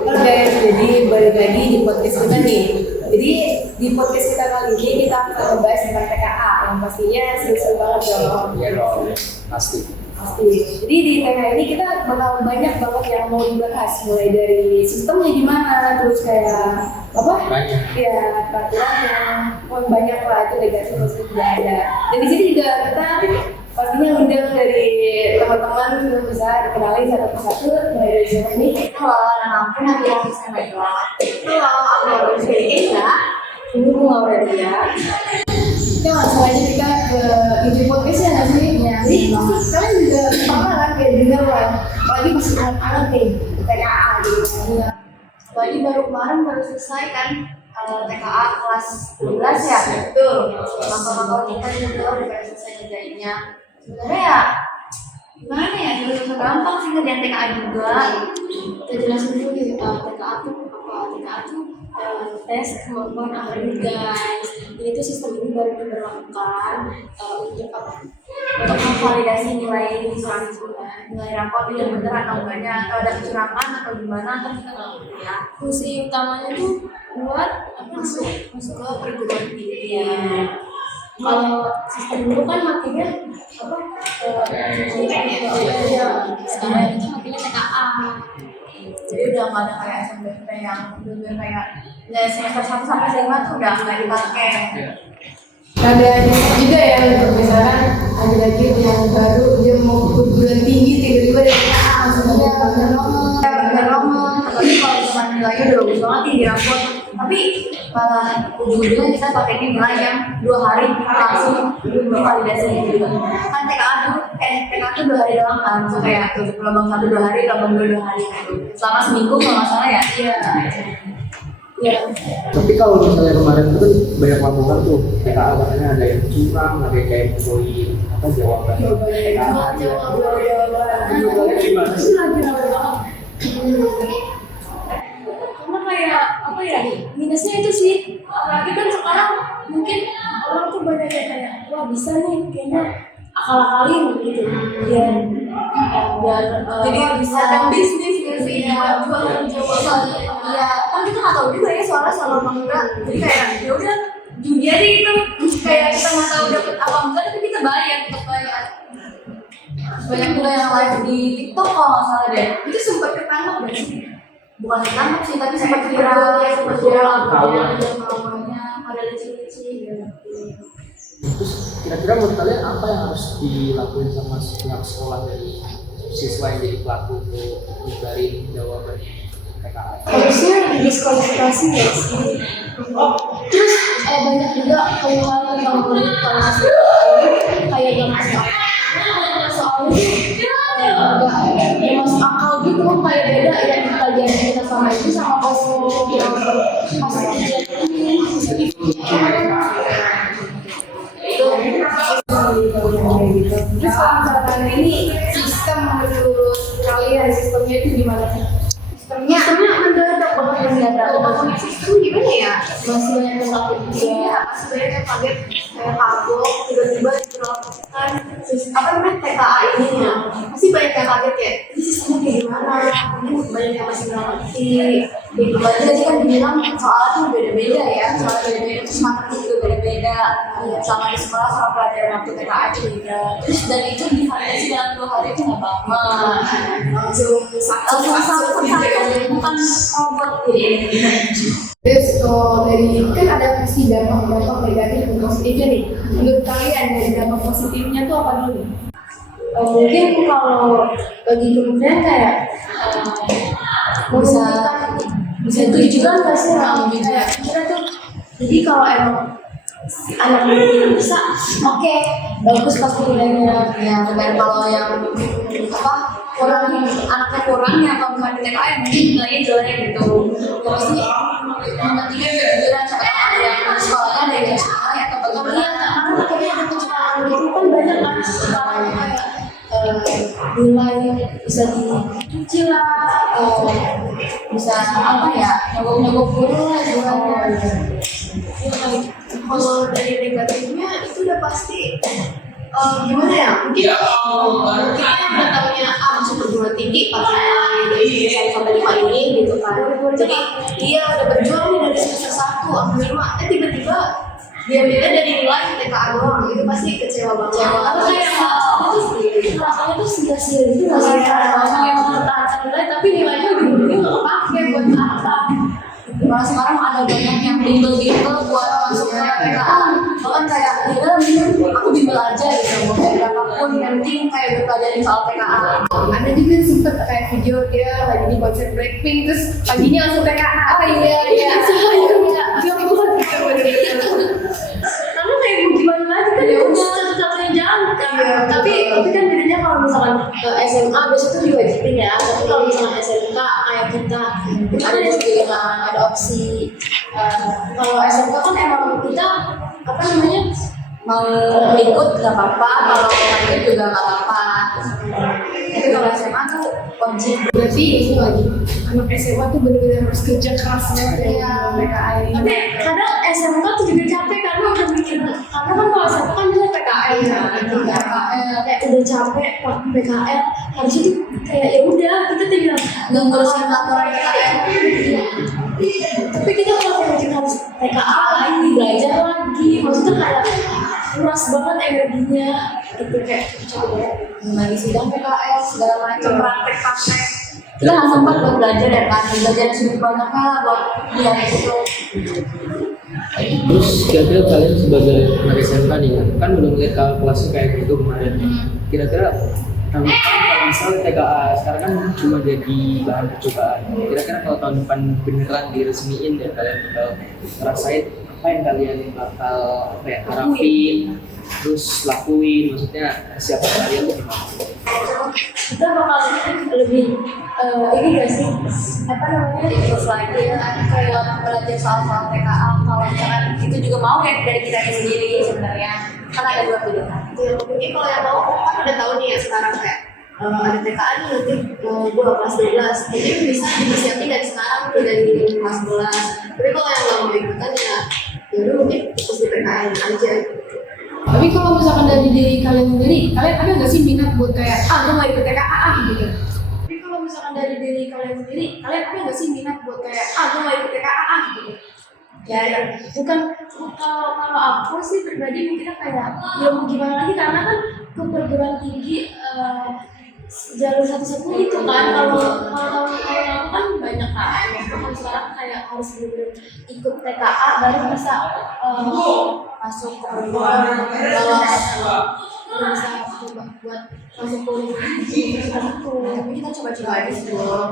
Oke, jadi balik lagi di podcast kita nih. Jadi di podcast kita kali ini kita akan membahas tentang TKA yang pastinya seru-seru banget dong. Iya dong, pasti. Jadi di TKA ini kita bakal banyak banget yang mau dibahas, mulai dari sistemnya gimana, terus kayak apa? Banyak. Ya peraturannya, banyak lah itu negatif positif juga ada. Dan di sini juga kita pastinya undang dari teman-teman yang bisa dikenali satu persatu mulai dari siapa nih? Halo, nama aku Nabila Hisnabila. Halo, aku Aurelia Eka. Ini Bunga Aurelia. Kita langsung aja kita ke ide podcast ya nggak sih? Ya, jadi pasti kalian juga pernah kan kayak dengar lah, apalagi masih anak-anak nih, TKA gitu. Iya. Apalagi baru kemarin baru selesai kan TKA kelas 12 ya. Betul. Maka kita juga udah pada selesai ngerjainnya. Sebenarnya ya gimana ya, juga gampang sih ngerjain TKA juga. Kita jelasin dulu nih TKA itu apa. TKA itu tes kemampuan ahli guys. Ini tuh sistem ini baru diberlakukan untuk apa? Untuk memvalidasi nilai nilai rapor yang benar atau enggaknya, atau ada kecurangan atau gimana, atau kita nggak ngerti ya. Fungsi utamanya tuh buat masuk ke perguruan tinggi. Kalau sistem dulu kan makinnya apa? Sekarang itu makinnya TKA. Jadi udah nggak ada kayak SMPT yang dulu kayak dari semester 1 sampai 5 tuh udah nggak dipakai. Ada juga ya untuk misalkan ada lagi yang baru dia mau perguruan tinggi tiba-tiba dari TKA langsung aja Bener banget. Tapi kalau cuma nilainya udah bagus banget nih di rapor, tapi malah ujung-ujungnya kita pakai nilai yang 2 hari langsung validasi gitu. Kan TKA tuh TKA tuh 2 hari doang kan, so kayak gelombang 1 2 hari, gelombang 2 2 hari gitu. Selama seminggu kalau nggak salah ya. Iya. Iya. Tapi kalau misalnya kemarin itu kan banyak laporan tuh TKA, katanya ada yang curang, ada yang kayak ngebohongin apa jawaban TKA. Jawabannya gimana sih? Karena kayak apa ya, minusnya itu sih, apalagi kan sekarang mungkin orang tuh banyak yang kayak wah bisa nih kayaknya akal-akalin gitu biar Jadi bisa ada bisnis gitu sih ya, jualan ya kan kita nggak tahu juga ya soalnya salah apa enggak, jadi kayak ya udah judi aja gitu, kayak kita nggak tahu dapet apa enggak tapi kita bayar tetap bayar. Banyak juga yang live di TikTok kalau nggak salah deh, itu sempat ketangkap nggak sih? Bukan ketangkap sih, tapi sempat viral ya, sempat viral namanya ada lucu-lucu gitu. Terus kira-kira menurut kalian apa yang harus dilakuin sama pihak sekolah dari siswa yang jadi pelaku untuk nyebarin jawaban TKA? Harusnya didiskualifikasi ya sih. Terus banyak juga keluhan tentang kualitas kayak yang soalnya nggak masuk akal gitu, kayak beda yang pelajaran kita sama itu sama pas yang pas gitu. Terus kalau misalkan ini sistem menurut kalian sistemnya itu gimana? sistemnya mendadak banget, ngomongin sistem gimana ya, masih banyak yang takut juga, masih banyak yang kaget kayak kagok tiba-tiba diberlakukan apa namanya TKA ini ya, pasti banyak yang kaget ya ini sistemnya kayak gimana, mungkin banyak yang masih nggak ngerti gitu. Tadi kan dibilang soalnya tuh beda-beda ya, soalnya beda-beda, terus materi juga beda-beda sama di sekolah sama pelajaran waktu TKA itu beda, terus dan itu divalidasi dalam 2 hari itu nggak lama, langsung bukan robot gitu. Terus kalau dari kan ada pasti dampak negatif dan positifnya nih. Menurut kalian dari dampak positifnya tuh apa dulu? Mungkin kalau bagi kementerian kayak bisa tujuan nggak sih kayak kita tuh, jadi kalau emang anak itu bisa oke, bagus pasti nilainya ya, dan kalau yang apa kurang, anaknya kurang ya kalau misalnya di TKA mungkin nilainya jelek gitu, terus sih yang ketiga kejujuran, sampai ada yang sekolahnya ada yang sekolah atau bagaimana, karena akhirnya ada kecurangan gitu kan banyak kan sekarang kayak nilai bisa dicuci lah, bisa apa ya, nyogok guru lah juga. Kalau dari negatifnya itu udah pasti gimana ya? Mungkin kita yang udah tahunya masuk perguruan tinggi pakai dari sampai 5 ini gitu kan. Jadi dia udah berjuang nih dari semester 1 sampai 5, tiba-tiba dia beda dari nilai TKA doang, itu pasti kecewa banget. Atau kayak rasanya tuh sia-sia gitu, rasanya emang tertahan nilai tapi nilainya ujung-ujungnya nggak kepake buat apa. Malah sekarang ada banyak yang bimbel-bimbel buat masuk ke TKA. Bahkan kayak ya aku bimbel aja gitu, mau kayak berapapun yang penting kayak belajarin soal TKA. Ada juga sempet kayak video dia lagi di konser Blackpink terus paginya langsung TKA. Apa iya dia bukan Karena kayak gimana lagi kan ya udah satu-satunya jalan kan. Tapi kan bedanya kalau misalkan SMA biasanya tuh diwajibin ya. Tapi kalau misalkan SMK kayak kita ada pilihan, ada opsi. Kalau SMK kan emang kita apa namanya mau ikut nggak apa-apa, kalau mau ikut juga nggak apa-apa. Tapi kalau SMA tuh wajib. berarti ini lagi anak SMA tuh benar-benar harus kerja keras banget ya PKL ini. Tapi kadang SMK tuh juga capek karena udah mikir, karena kan kalau SMK kan bisa PKL ya, kayak udah capek PKL harusnya tuh kayak ya udah kita tinggal nggak ngurusin laporan PKL. Tapi kita kalau kayak harus PKA lagi belajar lagi, maksudnya kayak keras banget energinya gitu, kayak coba lagi sidang PKL segala macam praktek. Kita nggak sempat buat belajar ya kan, belajar sudah banyak kan buat lihat itu. Terus kira-kira kalian sebagai anak SMK nih kan belum lihat kakak kelasnya kayak gitu kemarin. Kira-kira kalau misalnya TKA sekarang kan cuma jadi bahan percobaan. Kira-kira kalau tahun depan beneran diresmiin dan kalian bakal ngerasain apa yang kalian bakal harapin, terus lakuin, maksudnya siapa kalian tuh gimana? Kita bakal lebih ini gak sih apa namanya terus lagi kayak belajar soal TKA. Kalau misalkan itu juga mau kayak dari kita sendiri sebenarnya kan ada 2 pilihan. Mungkin kalau yang mau kan udah tahu nih ya sekarang kayak ada TKA nih nanti gue kelas 12, jadi bisa disiapin dari sekarang udah dari kelas 12. Tapi kalau yang nggak mau ikutan ya udah mungkin fokus di PKN aja. Tapi kalau misalkan dari diri kalian sendiri, kalian ada nggak sih minat buat kayak gue mau ikut TKA gitu? Tapi kalau misalkan dari diri kalian sendiri, kalian ada nggak sih minat buat kayak gue mau ikut TKA gitu? Ya, bukan kalau aku sih pribadi mikirnya kayak ya mau gimana lagi karena kan ke perguruan tinggi jalur satu-satunya itu kan. Kalau tahun aku kan banyak kan yang sekarang kayak harus bener-bener ikut TKA baru bisa masuk ke perguruan bisa coba buat masuk ke universitas itu. Tapi kita coba-coba aja sih dong,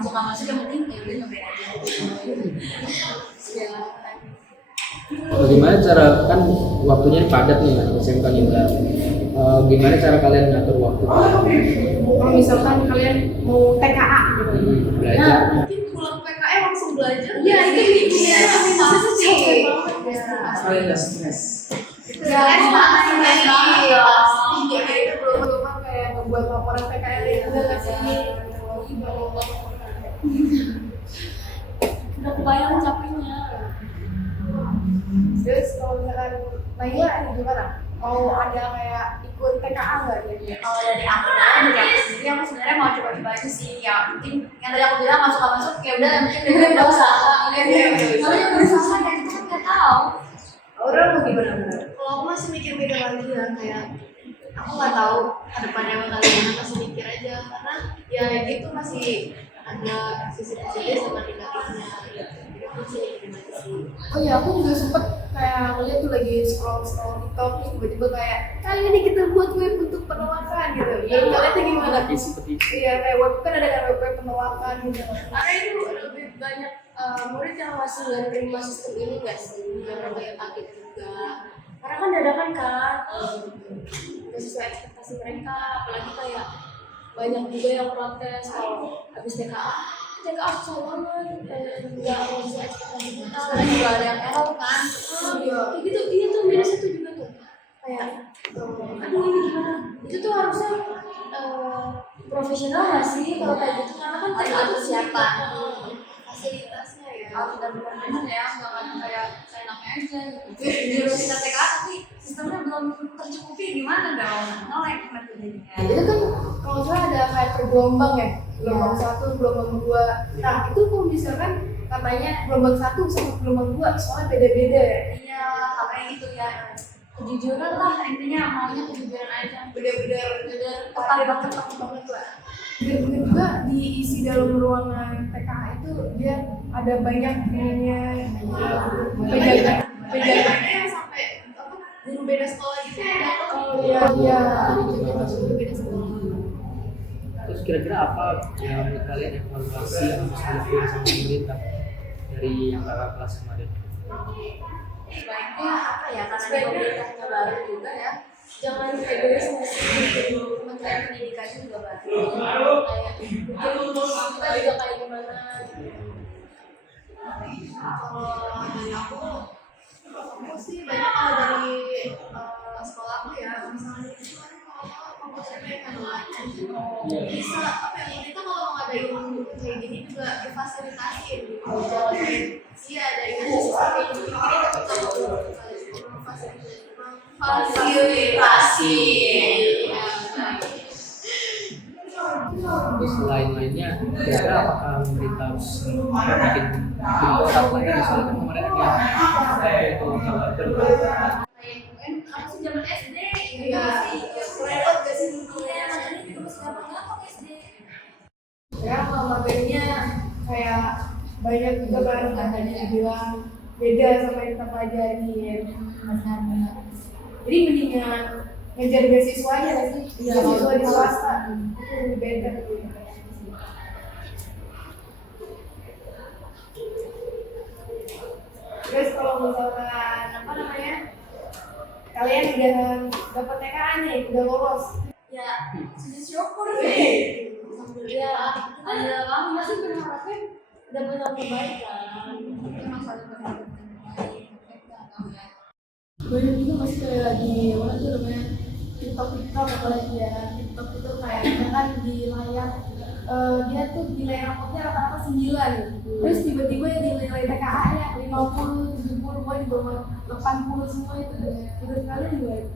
masuk yang penting ya udah nyobain aja. Bagaimana cara, kan waktunya padat nih SMK nih, gimana cara kalian ngatur waktu? Kalau misalkan kalian mau TKA gitu, Belajar. Mungkin pulang PKM langsung belajar. Iya itu mikirnya tapi males sih. Kalian nggak stres? Ya stres banget ya. Iya kayak itu belum kayak membuat laporan PKL itu nggak sih? Udah kebayang capeknya. Terus kalau misalkan Naila gimana? Mau ada kayak ikut TKA nggak jadi? Kalau dari aku sendiri aku sebenarnya mau coba-coba aja sih. Ya mungkin yang tadi aku bilang masuk ya udah yang penting gue udah usaha. Namanya berusaha ya kita kan nggak tahu. Orang mau gimana? Kalau aku masih mikir-mikir lagi ya kayak aku nggak tahu kedepannya bakal gimana, masih mikir aja karena ya gitu masih ada sisi positif sama negatifnya. Jadi aku masih mikirin aja sih. Oh ya, aku juga sempet kayak ngeliat tuh lagi scroll TikTok terus tiba-tiba kayak kali ini kita buat web untuk penolakan gitu. Ya kalian tuh gimana? Petisi. Iya kayak web kan ada kan web penolakan gitu. Karena itu lebih banyak murid yang masih nggak terima sistem ini nggak sih, yang kayak kaget juga. Karena kan dadakan kan, nggak sesuai ekspektasi mereka. Apalagi kayak banyak juga yang protes kalau habis TKA susah banget, nggak sesuai ekspektasi kita. Karena juga ada yang error kan, kayak gitu. Iya tuh minusnya tuh juga tuh kayak, aduh ini gimana? Itu tuh harusnya profesional nggak sih kalau kayak gitu, karena kan TKA tuh persiapan fasilitasnya ya harus benar-benar ya, nggak kayak saya namanya aja gitu. Di kita TKA tapi sistemnya belum mencukupi gimana dong? Nolak nanti jadinya. Itu kan kalau saya ada kayak per gelombang ya, gelombang 1, gelombang 2. Nah itu kalau misalkan katanya gelombang 1 sama gelombang 2 soalnya beda-beda ya. Iya, kayak gitu ya. Kejujuran lah, intinya maunya kejujuran aja. Bener-bener Tepat banget. lah. Bener-bener juga diisi dalam ruangan TKA itu dia ada banyak ininya, penjaganya yang sampai apa guru beda sekolah gitu ya. Oh iya, beda sekolah. Terus kira-kira apa yang menurut kalian evaluasi yang harus dilakukan sama pemerintah dari yang kakak kelas kemarin? Sebaiknya apa ya, karena pemerintahnya baru juga ya, jangan egois ngasih Kementerian Pendidikan juga baru kayak kita juga kayak gimana gitu. Kalau dari aku sih banyak kalau dari sekolah aku ya, misalnya itu kan kalau fokusnya kayak bisa apa ya, kita kalau ngadain kayak gini juga difasilitasin gitu, jangan iya dari siswa kayak gini kita tetap fasilitasi. Terus lain-lainnya, kira-kira apakah pemerintah harus bikin bentuk lain? Misalnya kan kemarin ada yang itu jawaban Aku sih zaman SD, Iya, repot gak sih dulu iya, ya? makanya juga masih gampang-gampang SD. Ya kalau materinya kayak banyak juga kan katanya dibilang beda sama yang kita pelajarin. Benar-benar. Jadi mendingan ngejar beasiswa aja nggak sih? Beasiswa di swasta itu lebih beda. Terus kalau misalkan apa namanya, kalian udah dapat TKA nih, udah lolos. Ya, sudah syukur sih. Alhamdulillah. Ada kamu masih berharapnya dapat yang terbaik kan? Memang selalu berharap yang terbaik. Nggak tahu ya. Banyak juga masih kayak lagi mana tuh namanya TikTok apalagi ya, TikTok itu kayak kan di layar dia tuh di layar rapotnya rata-rata 9, terus tiba-tiba yang di nilai TKA nya 50, 70, pokoknya di bawah 80 semua itu. Menurut kalian gimana?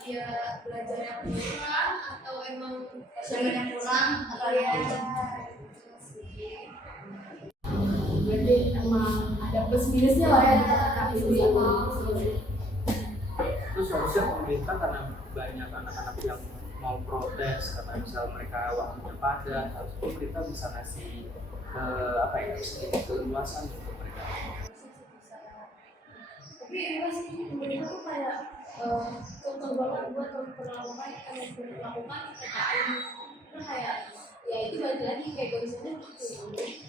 Dia belajar yang kurang atau emang belajar yang kurang atau ya Berarti emang ada plus minusnya lah ya di TKA ini. Terus harusnya pemerintah karena banyak anak-anak yang mau protes karena misal mereka waktunya padat, harusnya pemerintah bisa ngasih apa ya, sedikit keluasan untuk mereka. tapi masih pemerintah tuh kayak contoh banget buat pengalaman yang dilakukan TKA ini kan kayak ya itu balik lagi kayak kondisinya gitu.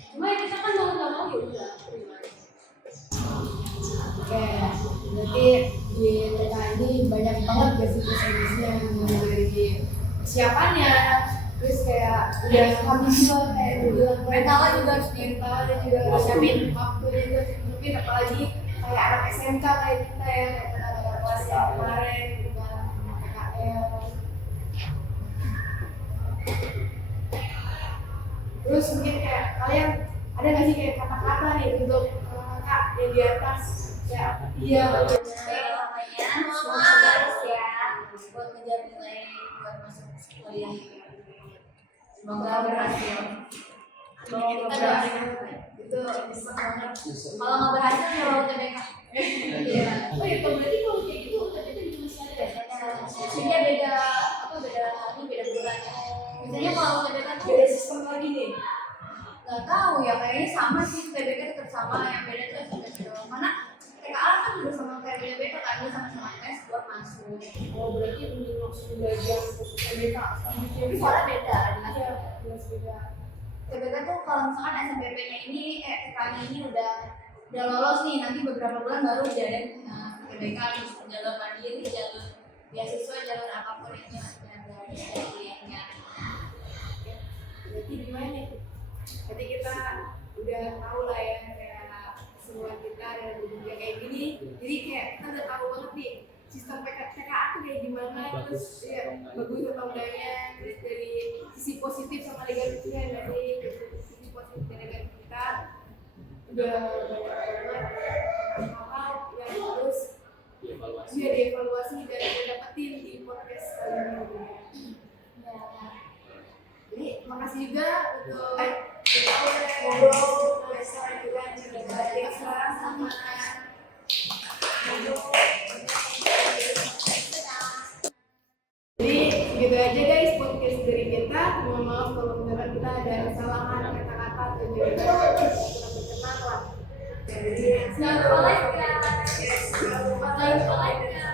Cuma ya kita kan mau nggak mau ya udah terima. Oke, berarti di TKA ini banyak banget gak sih plus-minusnya, mulai dari persiapannya, terus kayak udah habis juga kayak bilang mentalnya juga harus mentalnya juga harus siapin waktunya juga mungkin, apalagi kayak anak SMK kayak kita ya, kayak anak kelas yang kemarin gitu kan, PKL. Terus mungkin kayak kalian ada nggak sih kayak kata-kata nih untuk kakak yang di atas ya? Iya betul. Namanya semangat ya buat ngejar nilai buat masuk kuliah. Semoga berhasil. Semoga kita berhasil. Itu bisa banget. Kalau nggak berhasil ya mau TBK. Iya. Oh ya, berarti kalau kayak gitu ternyata di masih ada ya? Maksudnya beda apa beda hari beda bulan. Biasanya kalau TBK tuh Beda sistem lagi nih. nggak tahu ya, kayaknya sama sih, TBK tetap sama, yang beda tuh SMP doang. Karena TKA kan juga sama kayak TBK kan, dia sama-sama tes buat masuk. Oh berarti mending langsung belajar untuk TBK selanjutnya. Tapi soalnya beda. Iya, jelas beda. TBK tuh kalau misalkan SNMPTN-nya ini, TKA-nya ini udah lolos nih, nanti beberapa bulan baru jadiin TBK, terus jalur mandiri, jalur beasiswa, jalur apapun itu nanti ada kuliahnya. Berarti gimana nih? Berarti kita udah tahu lah ya kayak semua kita dan dunia kayak gini. Jadi kayak kita udah tahu banget nih sistem TKA tuh kayak gimana, terus ya bagus atau enggaknya, terus dari sisi positif sama negatifnya dari sisi positif dan negatif kita udah banyak banget hal yang harus Dievaluasi. juga dievaluasi dan kita dapetin di podcast kali ini. Ya. Jadi makasih juga untuk kita udah ngobrol sore juga sama jadi gitu aja guys podcast dari kita. Mohon maaf kalau misalkan kita ada kesalahan kata-kata atau juga kurang berkenan lah. Jadi, Jangan lupa like ya. jangan lupa like.